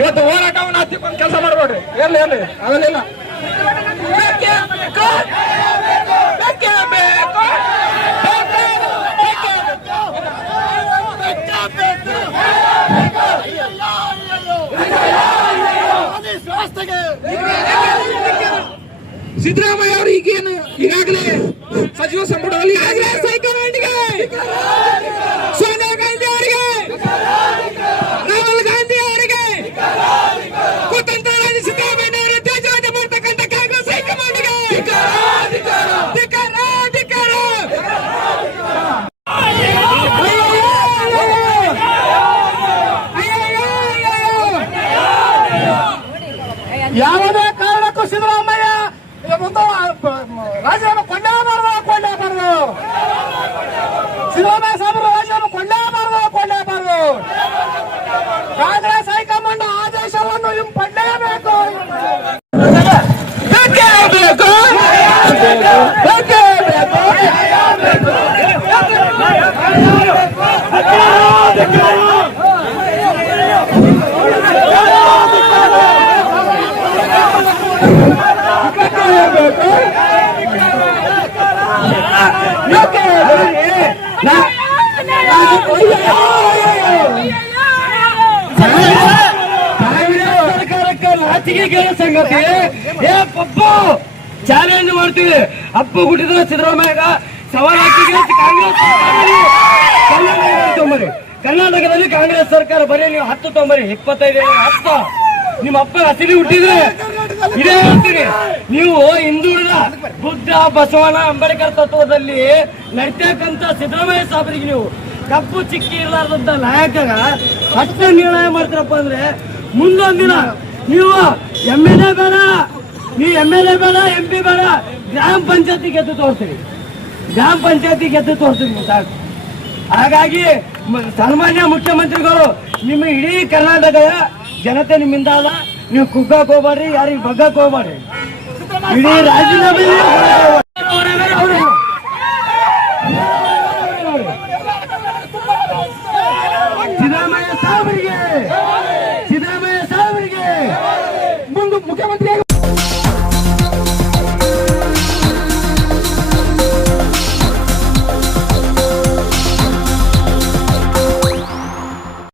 ಇವತ್ತು ಹೋರಾಟವನ್ನು ಹತ್ತಿಕೊಂಡು ಕೆಲಸ ಮಾಡ್ಬೇಡ್ರಿ. ಎಲ್ಲಿ ಅವೆಲ್ಲ ಸಿದ್ದರಾಮಯ್ಯ ಅವರು ಈಗಾಗಲೇ ಸಚಿವ ಸಂಪುಟದಲ್ಲಿ ಹೈಕಮಾಂಡ್ಗೆ, ಸೋನಿಯಾ ಗಾಂಧಿ ಅವರಿಗೆ, ರಾಹುಲ್ ಗಾಂಧಿ ಅವರಿಗೆ, ಕುತಂತ್ರ ಸಿದ್ದರಾಮಯ್ಯ ಅವರ ತೇಜವಾದ ಮಾಡತಕ್ಕಂಥ ಕಾಂಗ್ರೆಸ್ ಹೈಕಮಾಂಡ್ಗೆ ಯಾವುದೇ ಕಾರಣಕ್ಕೂ ಸಿದ್ದರಾಮಯ್ಯ ರಾಜೀನಾಮೆ ಕೊಂಡೇಬಾರದು. ಸಿದ್ದರಾಮಯ್ಯ ಸಾಹೇಬರು ರಾಜೀನಾಮೆ ಕೊಂಡೇಬಾರದು. ಕಾಂಗ್ರೆಸ್ ಹೈಕಮಾಂಡ್ ಆದೇಶವನ್ನು ಹಿಂಪಡೆಯಬೇಕು. ಸಂಗತಿ ಪಪ್ಪು ಚಾಲೆಂಜ್ ಮಾಡ್ತೀವಿ. ಅಪ್ಪು ಹುಟ್ಟಿದ್ರೆ ಸಿದ್ದರಾಮಯ್ಯ ಸವಾಲ್ ಹಾಕಿ ಕರ್ನಾಟಕದಲ್ಲಿ ಕಾಂಗ್ರೆಸ್ ಸರ್ಕಾರ ಬರೀ ನೀವು 10 ತೊಂಬರಿ 25 10 ನಿಮ್ಮ ಅಪ್ಪ ಹಸಿರಿ ಹುಟ್ಟಿದ್ರೆ ಇದೇ ಹೇಳ್ತೀನಿ. ನೀವು ಹಿಂದುಳಿದ ಬುದ್ಧ ಬಸವಣ್ಣ ಅಂಬೇಡ್ಕರ್ ತತ್ವದಲ್ಲಿ ನಡ್ತಕ್ಕಂಥ ಸಿದ್ದರಾಮಯ್ಯ ಸಾಹೇಬರಿಗೆ ನೀವು ಕಪ್ಪು ಚಿಕ್ಕಿ ಇರಲಾರ್ದಂತ ನಾಯಕರ ಅಷ್ಟು ನಿರ್ಣಯ ಮಾಡ್ತಾರಪ್ಪ ಅಂದ್ರೆ ಮುಂದೊಂದಿನ ನೀವು MLA ಬೇಡ, ನೀವು MLA ಬೇಡ, MP ಬೇಡ, ಗ್ರಾಮ ಪಂಚಾಯತಿ ಗೆದ್ದು ತೋರಿಸ್ತೀರಿ. ಸಾಕು. ಹಾಗಾಗಿ ಸನ್ಮಾನ್ಯ ಮುಖ್ಯಮಂತ್ರಿಗಳು, ನಿಮ್ಮ ಇಡೀ ಕರ್ನಾಟಕದ ಜನತೆ ನಿಮ್ಮಿಂದ ಅಲ್ಲ, ನೀವು ಕುಗ್ಗಕ್ ಹೋಗ್ಬೇಡ್ರಿ, ಯಾರಿಗೆ ಬಗ್ಗಕ್ ಹೋಗ್ಬೇಡ್ರಿ. ಇಡೀ ರಾಜೀನಾಮೆ ಸಿದ್ದರಾಮಯ್ಯ ಸಾಹೇಬರಿಗೆ ಮುಂದೆ ಮುಖ್ಯಮಂತ್ರಿ